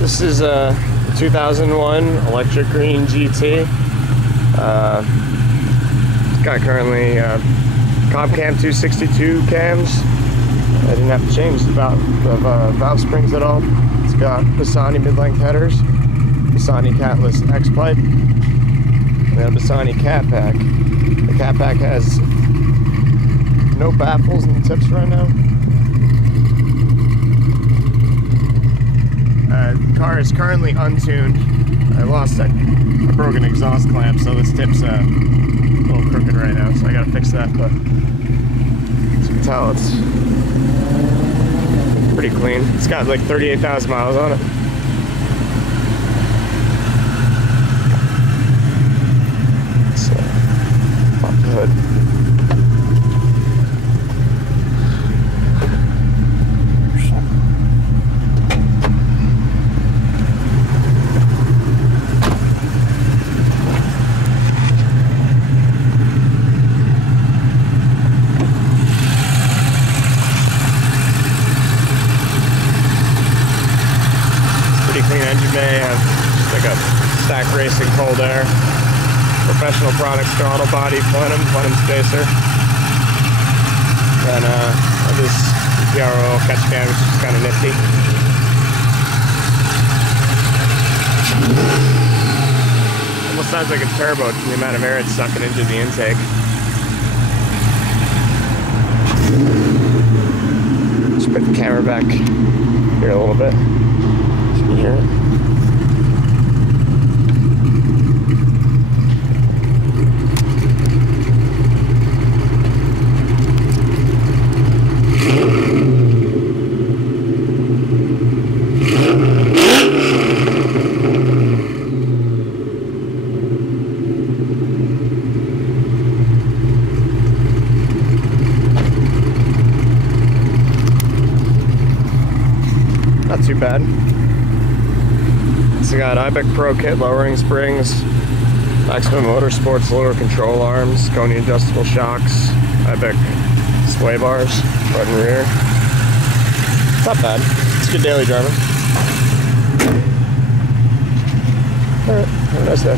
This is a 2001 electric green GT. It's got currently comp cam 262 cams. I didn't have to change the valve springs at all. It's got Bassani mid-length headers, Bassani catless X-pipe, and then a Bassani catback. The catback has no baffles in the tips right now. The car is currently untuned. I lost a broken exhaust clamp, so this tip's a little crooked right now, so I gotta fix that, but as you can tell, it's pretty clean. It's got like 38,000 miles on it. So, pop the hood. Clean engine bay, have like a stack racing cold air, professional products throttle body, plenum spacer, and this PRO catch can, which is kind of nifty. Almost sounds like a turbo from the amount of air it's sucking into the intake. Just put the camera back here a little bit. Here. Not too bad. It's got iBEC Pro kit lowering springs, Maximum Motorsports lower control arms, Coney adjustable shocks, iBEC sway bars, front and rear. It's not bad. It's good daily driving. Alright, have a nice day.